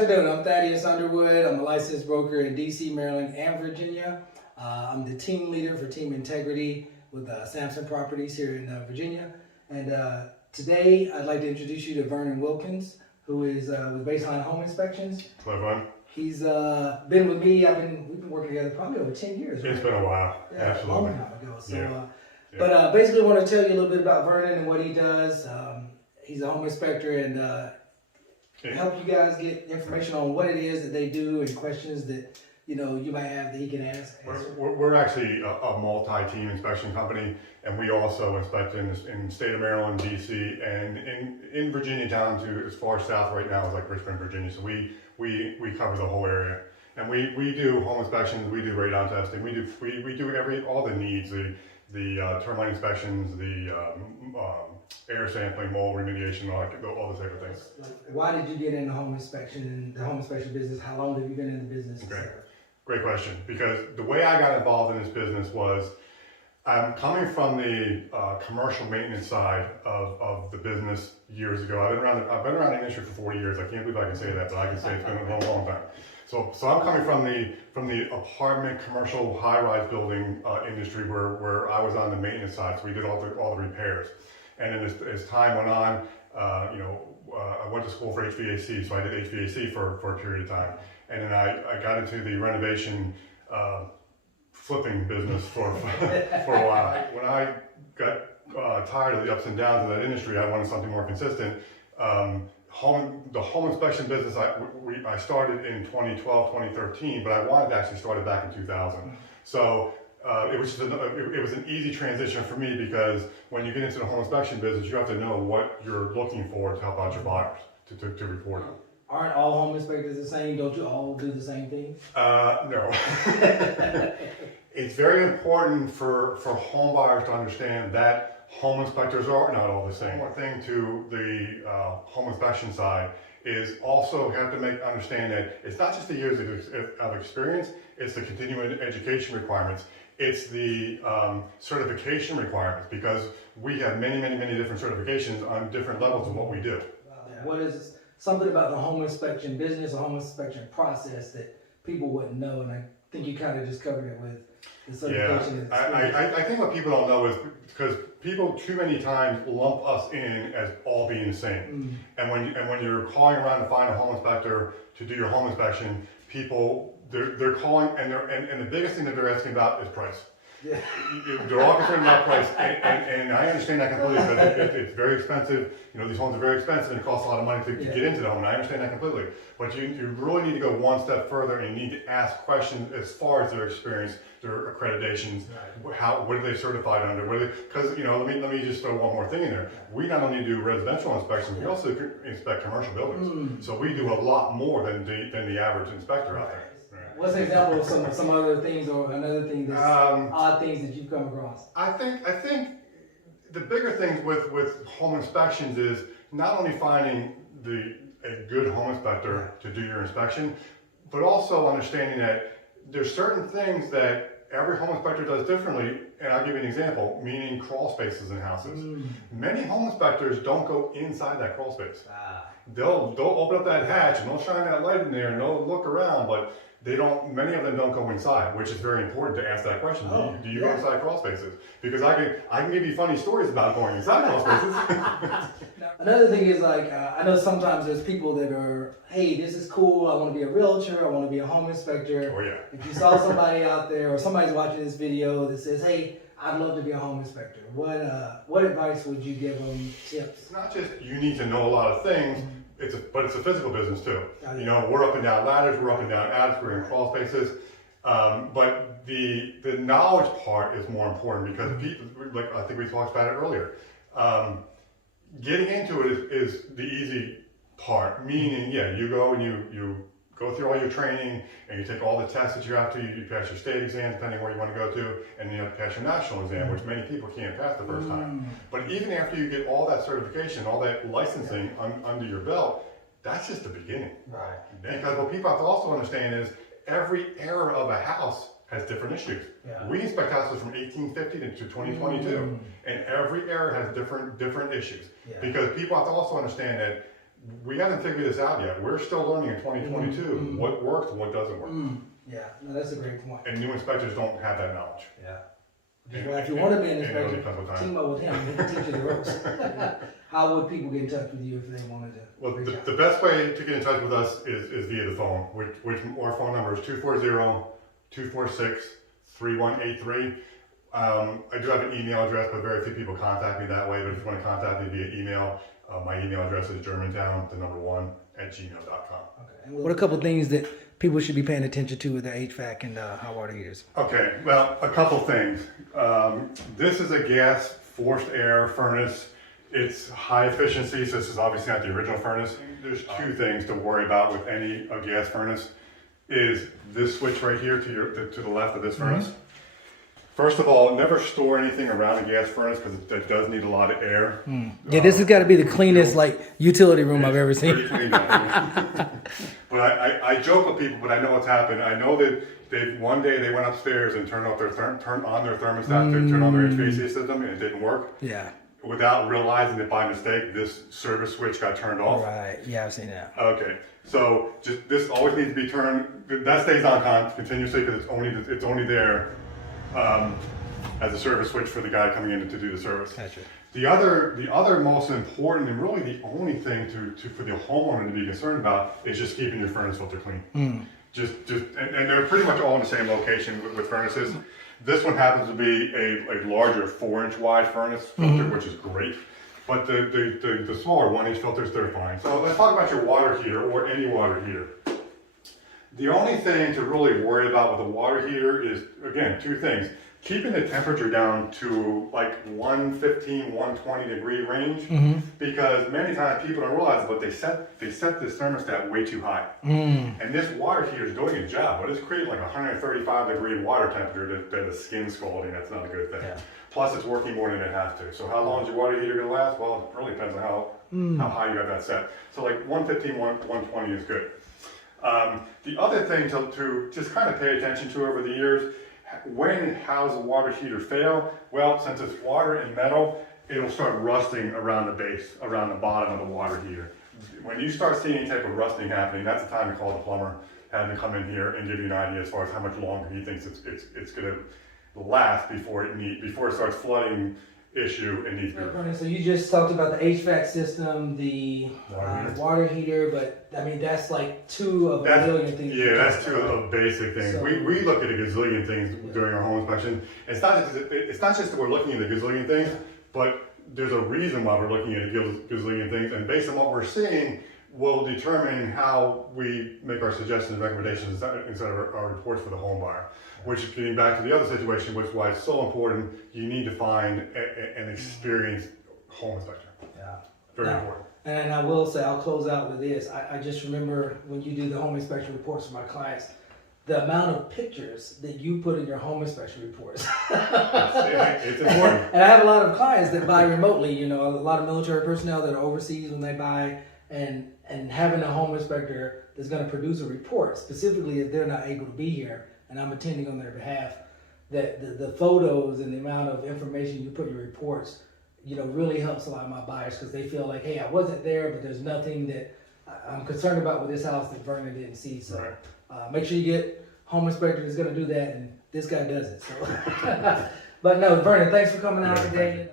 guys are doing? I'm Thaddeus Underwood. I'm a licensed broker in DC, Maryland, and Virginia. I'm the team leader for Team Integrity with Sampson Properties here in Virginia. And today I'd like to introduce you to Vernon Wilkins, who is with Baseline Home Inspections. Hello, everyone. He's been with me. We've been working together probably over 10 years. Right? It's been a while. Yeah, Absolutely. a long time ago. So, Yeah. But basically, I want to tell you a little bit about Vernon and what he does. He's a home inspector and help you guys get information on what it is that they do and questions that you might have that he can ask. We're actually a multi-team inspection company, and we also inspect in the state of Maryland, DC, and in Virginia down to as far south right now as like Richmond, Virginia. So we cover the whole area, and we do home inspections, we do radon testing, we do all the needs, the termite inspections, the air sampling, mold remediation, all those type of things. Why did you get into home inspection, the home inspection business? How long have you been in the business? Okay. Great question, because the way I got involved in this business was I'm coming from the commercial maintenance side of the business years ago. I've been around the industry for 40 years. I can't believe I can say that, but I can say it's been a long time. So I'm coming from the apartment, commercial, high-rise building industry where I was on the maintenance side. So we did all the repairs. And then as time went on, I went to school for HVAC, so I did HVAC for a period of time. And then I got into the renovation flipping business for a while. When I got tired of the ups and downs of that industry, I wanted something more consistent. The home inspection business, I started in 2012, 2013, but I wanted to actually start it back in 2000. So it was an easy transition for me, because when you get into the home inspection business, you have to know what you're looking for to help out your buyers to report them. Aren't all home inspectors the same? Don't you all do the same thing? No. It's very important for home buyers to understand that home inspectors are not all the same. One thing to the home inspection side is also have to understand that it's not just the years of experience, it's the continuing education requirements. It's the certification requirements, because we have many different certifications on different levels of what we do. What is something about the home inspection business, or home inspection process that people wouldn't know? And I think you kind of just covered it with the certification. Yeah, I think what people don't know is because people too many times lump us in as all being the same. And when you're calling around to find a home inspector to do your home inspection, people they're calling and the biggest thing that they're asking about is price. Yeah. They're all concerned about price, and I understand that completely, because it's very expensive. These homes are very expensive, and it costs a lot of money to get into the home, and I understand that completely. But you really need to go one step further, and you need to ask questions as far as their experience, their accreditations, what are they certified under, because let me just throw one more thing in there. We not only do residential inspections, we also inspect commercial buildings. So we do a lot more than the average inspector out there. What's an example of some other things, or another thing that's odd things that you've come across? I think the bigger things with home inspections is not only finding a good home inspector to do your inspection, but also understanding that there's certain things that every home inspector does differently. And I'll give you an example, meaning crawl spaces in houses. Many home inspectors don't go inside that crawl space. They'll open up that hatch and they'll shine that light in there and they'll look around, but many of them don't go inside, which is very important to ask that question. Do you go inside crawl spaces? Because I can give you funny stories about going inside crawl spaces. Another thing is, I know sometimes there's people that are, hey, this is cool, I want to be a realtor, I want to be a home inspector. Oh yeah. If you saw somebody out there, or somebody's watching this video that says, hey, I'd love to be a home inspector, what advice would you give them, tips? It's not just you need to know a lot of things, but it's a physical business too. We're up and down ladders, we're up and down attics, we're in crawl spaces. But the knowledge part is more important, because people, like I think we talked about it earlier, getting into it is the easy part. Meaning, you go and you go through all your training, and you take all the tests that you have to. You pass your state exam, depending where you want to go to, and then you have to pass your national exam, which many people can't pass the first time. But even after you get all that certification, all that licensing under your belt, that's just the beginning. Right. Because what people have to also understand is every era of a house has different issues. We inspect houses from 1850 to 2022, and every era has different issues. Because people have to also understand that we haven't figured this out yet. We're still learning in 2022 what works and what doesn't work. Yeah, no, that's a great point. And new inspectors don't have that knowledge. Yeah. Which is why if you want to be an And it only inspector, comes with time. team up with him. He can teach you the ropes. How would people get in touch with you if they wanted to? Well, reach out? the best way to get in touch with us is via the phone, which our phone number is 240-246-3183. I do have an email address, but very few people contact me that way. But if you want to contact me via email, my email address is germantown1@gmail.com. Okay. And what are a couple of things that people should be paying attention to with their HVAC and hot water heaters? Okay, well, a couple things. This is a gas forced air furnace. It's high efficiency, so this is obviously not the original furnace. There's two things to worry about with any gas furnace. Is this switch right here to the left of this furnace. First of all, never store anything around a gas furnace because it does need a lot of air. Yeah, this has got to be the cleanest utility room I've ever seen. Pretty clean, but I joke with people, but I know what's happened. I know that one day they went upstairs and turned on their thermostat, to turn on their HVAC system, and it didn't work. Yeah. Without realizing that by mistake, this service switch got turned off. Right. Yeah, I've seen that. Okay. So just this always needs to be turned. That stays on continuously because it's only there as a service switch for the guy coming in to do the service. Gotcha. The other most important and really the only thing for the homeowner to be concerned about is just keeping your furnace filter clean. And they're pretty much all in the same location with furnaces. This one happens to be a larger 4-inch wide furnace filter, which is great. But the smaller 1-inch filters, they're fine. So let's talk about your water heater or any water heater. The only thing to really worry about with a water heater is, again, two things. Keeping the temperature down to like 115, 120 degree range, because many times people don't realize it, but they set this thermostat way too high. And this water heater is doing its job, but it's creating like 135 degree water temperature that the skin's scalding. That's not a good thing. Yeah. Plus, it's working more than it has to. So how long is your water heater gonna last? Well, it really depends on how high you got that set. So like 115, 120 is good. The other thing to just kind of pay attention to over the years, when and how does the water heater fail? Well, since it's water and metal, it'll start rusting around the base, around the bottom of the water heater. When you start seeing any type of rusting happening, that's the time to call the plumber, have him come in here and give you an idea as far as how much longer he thinks it's going to last before it starts flooding issue and needs to be. So you just talked about the HVAC system, the water heater, but I mean that's like two of a million things. Yeah, that's two of basic things. So, we look at a gazillion things during our home inspection. It's not just that we're looking at a gazillion things, but there's a reason why we're looking at a gazillion things, and based on what we're seeing, will determine how we make our suggestions and recommendations instead of our reports for the home buyer. Which, getting back to the other situation, which is why it's so important, you need to find an experienced home inspector. Yeah. Very important. And I will say, I'll close out with this. I just remember when you do the home inspection reports for my clients, the amount of pictures that you put in your home inspection reports. It's important. And I have a lot of clients that buy remotely, a lot of military personnel that are overseas when they buy, and having a home inspector that's going to produce a report, specifically if they're not able to be here, and I'm attending on their behalf, that the photos and the amount of information you put in your reports, really helps a lot of my buyers because they feel like, hey, I wasn't there, but there's nothing that I'm concerned about with this house that Vernon didn't see. So make sure you get home inspector that's going to do that, and this guy does it. So, but no, Vernon, thanks for coming out today.